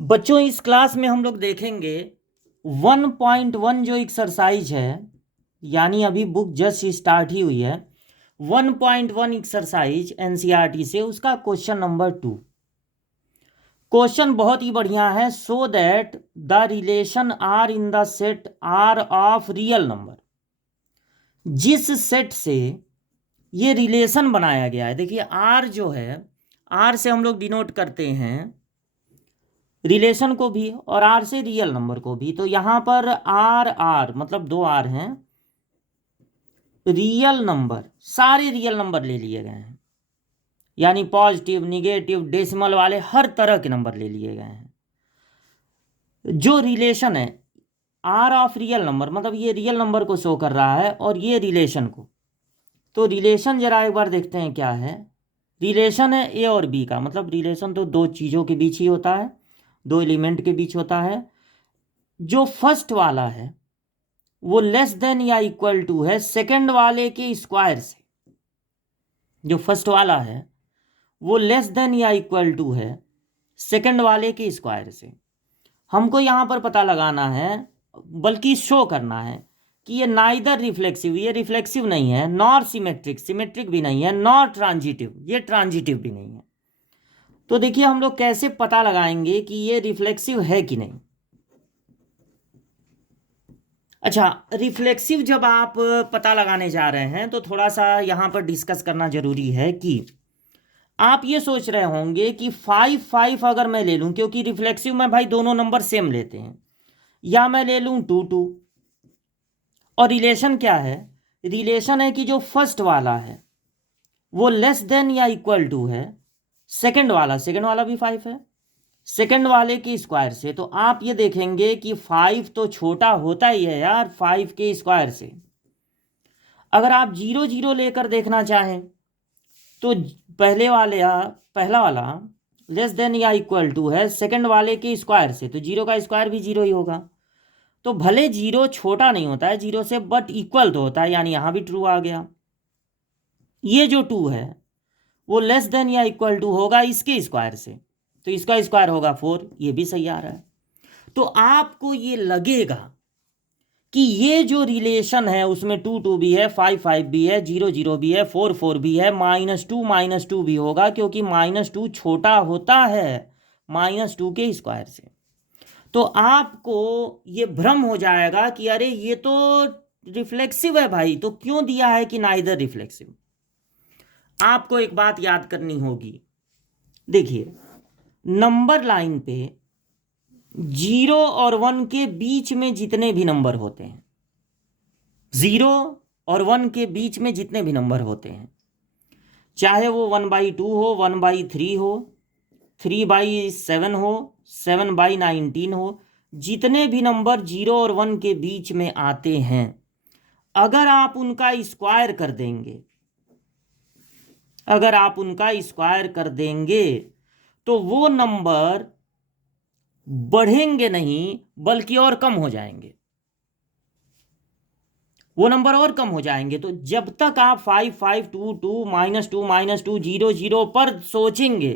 बच्चों इस क्लास में हम लोग देखेंगे 1.1 जो एक्सरसाइज है, यानी अभी बुक जस्ट स्टार्ट ही हुई है। 1.1 एक्सरसाइज एनसीईआरटी से उसका क्वेश्चन नंबर 2। क्वेश्चन बहुत ही बढ़िया है। So that the relation are in the set R of real number. जिस सेट से ये रिलेशन बनाया गया है, देखिए आर जो है, आर से हम लोग डिनोट करते हैं रिलेशन को भी और आर से रियल नंबर को भी। तो यहां पर आर आर मतलब दो आर हैं। रियल नंबर, सारे रियल नंबर ले लिए गए हैं, यानी पॉजिटिव निगेटिव डेसिमल वाले हर तरह के नंबर ले लिए गए हैं। जो रिलेशन है आर ऑफ रियल नंबर, मतलब ये रियल नंबर को शो कर रहा है और ये रिलेशन को। तो रिलेशन जरा एक बार देखते हैं क्या है। रिलेशन है ए और बी का, मतलब रिलेशन तो दो चीज़ों के बीच ही होता है, दो एलिमेंट के बीच होता है। जो फर्स्ट वाला है वो लेस देन या इक्वल टू है सेकंड वाले के स्क्वायर से। जो फर्स्ट वाला है वो लेस देन या इक्वल टू है सेकंड वाले के स्क्वायर से। हमको यहाँ पर पता लगाना है, बल्कि शो करना है कि ये नाइदर रिफ्लेक्सिव, ये रिफ्लेक्सिव नहीं है, नॉर सिमेट्रिक, सिमेट्रिक भी नहीं है, नॉर ट्रांजिटिव, ये ट्रांजिटिव भी नहीं है। तो देखिए हम लोग कैसे पता लगाएंगे कि ये रिफ्लेक्सिव है कि नहीं। अच्छा, रिफ्लेक्सिव जब आप पता लगाने जा रहे हैं तो थोड़ा सा यहाँ पर डिस्कस करना जरूरी है कि आप ये सोच रहे होंगे कि 5 5 अगर मैं ले लूँ, क्योंकि रिफ्लेक्सिव में भाई दोनों नंबर सेम लेते हैं, या मैं ले लूँ 2 2। और रिलेशन क्या है? रिलेशन है कि जो फर्स्ट वाला है वो लेस देन या इक्वल टू है सेकंड वाला, सेकंड वाला भी 5 है, सेकंड वाले के स्क्वायर से। तो आप ये देखेंगे कि 5 तो छोटा होता ही है यार 5 के स्क्वायर से। अगर आप 0 0 लेकर देखना चाहें तो पहला वाला लेस देन या इक्वल टू है सेकंड वाले के स्क्वायर से, तो जीरो का स्क्वायर भी जीरो ही होगा। तो भले जीरो छोटा नहीं होता है जीरो से, बट इक्वल तो होता है, यानी यहां भी ट्रू आ गया। ये जो 2 है वो लेस देन या इक्वल टू होगा इसके स्क्वायर से, तो इसका स्क्वायर होगा 4, ये भी सही आ रहा है। तो आपको ये लगेगा कि ये जो रिलेशन है उसमें 2 2 भी है, 5 5 भी है, 0 0 भी है, 4 4 भी है, -2 भी होगा, क्योंकि -2 छोटा होता है -2 के स्क्वायर से। तो आपको ये भ्रम हो जाएगा कि अरे ये तो रिफ्लेक्सिव है भाई, तो क्यों दिया है कि नाइदर रिफ्लेक्सिव। आपको एक बात याद करनी होगी। देखिए नंबर लाइन पे 0 और 1 के बीच में जितने भी नंबर होते हैं, 0 और 1 के बीच में जितने भी नंबर होते हैं, चाहे वो 1/2 हो, 1/3 हो, 3/7 हो, 7/19 हो, जितने भी नंबर 0 और 1 के बीच में आते हैं, अगर आप उनका स्क्वायर कर देंगे, अगर आप उनका स्क्वायर कर देंगे तो वो नंबर बढ़ेंगे नहीं बल्कि और कम हो जाएंगे, वो नंबर और कम हो जाएंगे। तो जब तक आप 5 5 2 2 -2 -2 0 0 पर सोचेंगे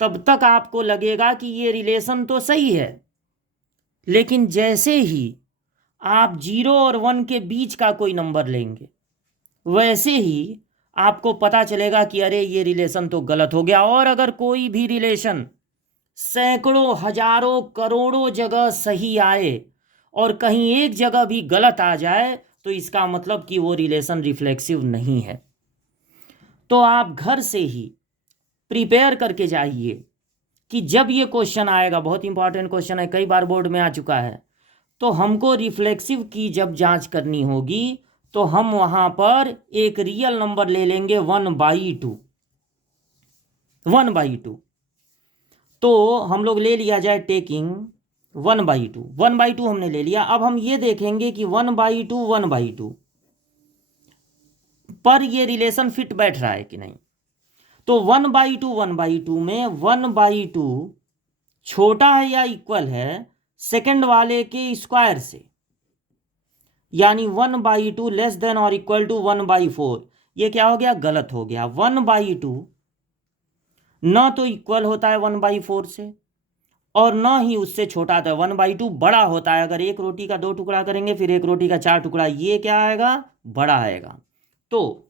तब तक आपको लगेगा कि ये रिलेशन तो सही है। लेकिन जैसे ही आप 0 और 1 के बीच का कोई नंबर लेंगे, वैसे ही आपको पता चलेगा कि अरे ये रिलेशन तो गलत हो गया। और अगर कोई भी रिलेशन सैकड़ों हजारों करोड़ों जगह सही आए और कहीं एक जगह भी गलत आ जाए, तो इसका मतलब कि वो रिलेशन रिफ्लेक्सिव नहीं है। तो आप घर से ही प्रिपेयर करके जाइए कि जब ये क्वेश्चन आएगा, बहुत इंपॉर्टेंट क्वेश्चन है, कई बार बोर्ड में आ चुका है, तो हमको रिफ्लेक्सिव की जब जांच करनी होगी तो हम वहां पर एक रियल नंबर ले लेंगे 1/2, 1/2। तो हम लोग ले लिया जाए टेकिंग 1/2, 1/2 हमने ले लिया। अब हम ये देखेंगे कि 1/2 पर ये रिलेशन फिट बैठ रहा है कि नहीं। तो 1/2 में 1/2 छोटा है या इक्वल है सेकंड वाले के स्क्वायर से, यानी 1/2 लेस देन और इक्वल टू 1/4। ये क्या हो गया? गलत हो गया। 1/2 न तो इक्वल होता है 1/4 से और ना ही उससे छोटा था। 1/2 बड़ा होता है। अगर एक रोटी का 2 टुकड़ा करेंगे फिर एक रोटी का 4 टुकड़ा, ये क्या आएगा, बड़ा आएगा। तो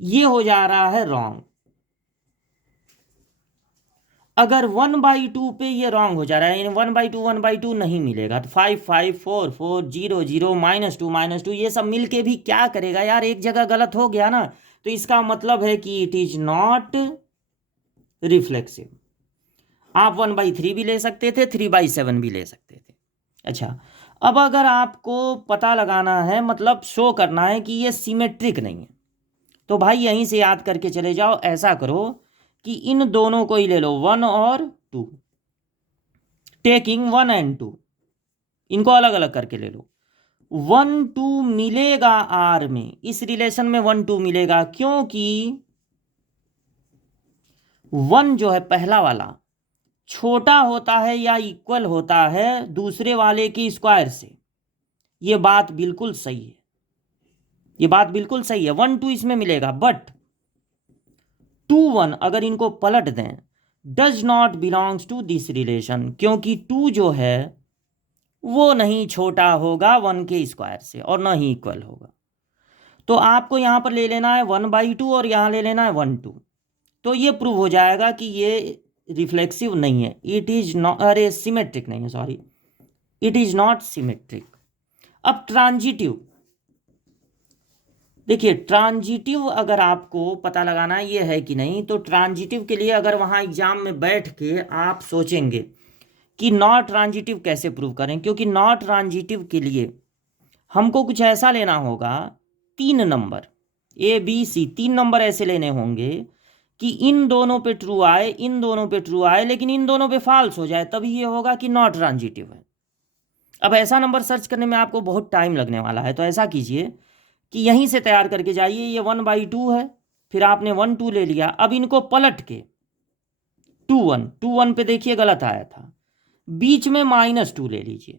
ये हो जा रहा है रॉन्ग। अगर 1/2 पे ये रॉन्ग हो जा रहा है, 1/2 नहीं मिलेगा, तो 5 5 4 4 0 0 -2 ये सब मिलके भी क्या करेगा यार, एक जगह गलत हो गया ना, तो इसका मतलब है कि इट इज नॉट रिफ्लेक्सिव। आप 1/3 भी ले सकते थे, 3/7 भी ले सकते थे। अच्छा, अब अगर आपको पता लगाना है, मतलब शो करना है कि ये सिमेट्रिक नहीं है, तो भाई यहीं से याद करके चले जाओ। ऐसा करो कि इन दोनों को ही ले लो, 1 और 2, टेकिंग 1 and 2, इनको अलग अलग करके ले लो। 1 2 मिलेगा आर में, इस रिलेशन में 1 2 मिलेगा, क्योंकि 1 जो है पहला वाला छोटा होता है या इक्वल होता है दूसरे वाले के स्क्वायर से। ये बात बिल्कुल सही है, ये बात बिल्कुल सही है। 1 2 इसमें मिलेगा, बट 2 1 अगर इनको पलट दें, does not belongs to this relation, क्योंकि 2 जो है वो नहीं छोटा होगा 1 के स्क्वायर से और ना ही इक्वल होगा। तो आपको यहां पर ले लेना है 1/2 और यहां ले लेना है 1 2। तो ये प्रूव हो जाएगा कि ये रिफ्लेक्सिव नहीं है, इट इज नॉट, अरे सिमेट्रिक नहीं है, sorry, it is not symmetric. अब ट्रांजिटिव देखिए, ट्रांजिटिव अगर आपको पता लगाना ये है कि नहीं, तो ट्रांजिटिव के लिए अगर वहाँ एग्जाम में बैठ के आप सोचेंगे कि नॉट ट्रांजिटिव कैसे प्रूव करें, क्योंकि नॉट ट्रांजिटिव के लिए हमको कुछ ऐसा लेना होगा, 3 नंबर ABC, 3 नंबर ऐसे लेने होंगे कि इन दोनों पे ट्रू आए, इन दोनों पे ट्रू आए, लेकिन इन दोनों पे फॉल्स हो जाए, तभी ये होगा कि नॉट ट्रांजिटिव है। अब ऐसा नंबर सर्च करने में आपको बहुत टाइम लगने वाला है, तो ऐसा कीजिए कि यहीं से तैयार करके जाइए। ये 1/2 है, फिर आपने 1 2 ले लिया, अब इनको पलट के 2 1 पे देखिए गलत आया था, बीच में -2 ले लीजिए।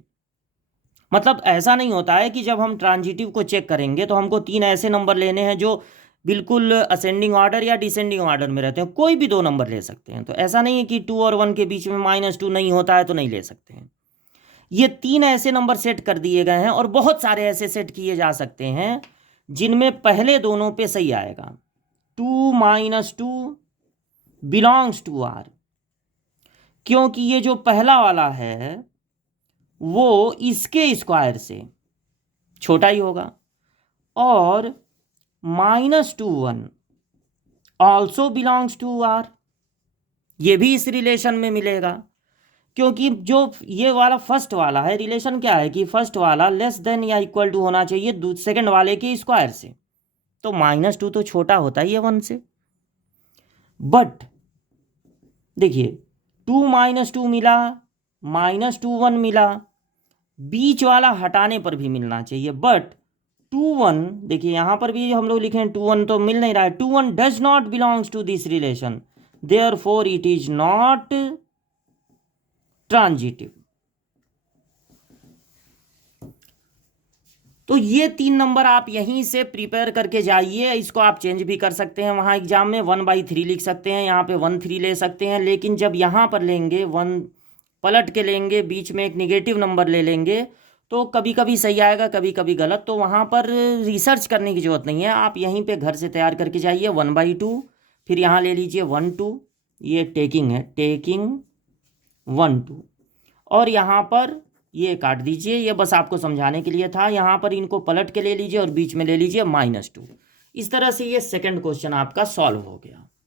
मतलब ऐसा नहीं होता है कि जब हम ट्रांजिटिव को चेक करेंगे तो हमको 3 ऐसे नंबर लेने हैं जो बिल्कुल असेंडिंग ऑर्डर या डिसेंडिंग ऑर्डर में रहते हैं, कोई भी 2 नंबर ले सकते हैं। तो ऐसा नहीं है कि 2 और 1 के बीच में -2 नहीं होता है तो नहीं ले सकते हैं। ये 3 ऐसे नंबर सेट कर दिए गए हैं, और बहुत सारे ऐसे सेट किए जा सकते हैं जिनमें पहले दोनों पे सही आएगा। 2 -2 बिलोंग्स टू आर, क्योंकि ये जो पहला वाला है वो इसके स्क्वायर से छोटा ही होगा, और -2 1 ऑल्सो बिलोंग्स टू आर, ये भी इस रिलेशन में मिलेगा, क्योंकि जो ये वाला फर्स्ट वाला है, रिलेशन क्या है कि फर्स्ट वाला लेस देन या इक्वल टू होना चाहिए सेकंड वाले के स्क्वायर से, तो -2 तो छोटा होता ही है 1 से। बट देखिए, 2 -2 मिला, -2 1 मिला, बीच वाला हटाने पर भी मिलना चाहिए, बट 2 1 देखिए यहाँ पर भी हम लोग लिखें 2 1 तो मिल नहीं रहा है। 2 1 does not belongs to this relation, therefore it is not transitive. तो ये 3 नंबर आप यहीं से प्रिपेयर करके जाइए। इसको आप चेंज भी कर सकते हैं, वहाँ एग्जाम में 1/3 लिख सकते हैं, यहाँ पे 1 3 ले सकते हैं, लेकिन जब यहाँ पर लेंगे 1 पलट के लेंगे, बीच में एक निगेटिव नंबर ले लेंगे, तो कभी कभी सही आएगा, कभी कभी गलत। तो वहाँ पर रिसर्च करने की ज़रूरत नहीं है, आप यहीं पे घर से तैयार करके जाइए। 1/2, फिर यहाँ ले लीजिए 1 2, ये टेकिंग है, टेकिंग 1 2, और यहाँ पर ये काट दीजिए। ये बस आपको समझाने के लिए था। यहाँ पर इनको पलट के ले लीजिए और बीच में ले लीजिए -2। इस तरह से ये सेकंड क्वेश्चन आपका सॉल्व हो गया।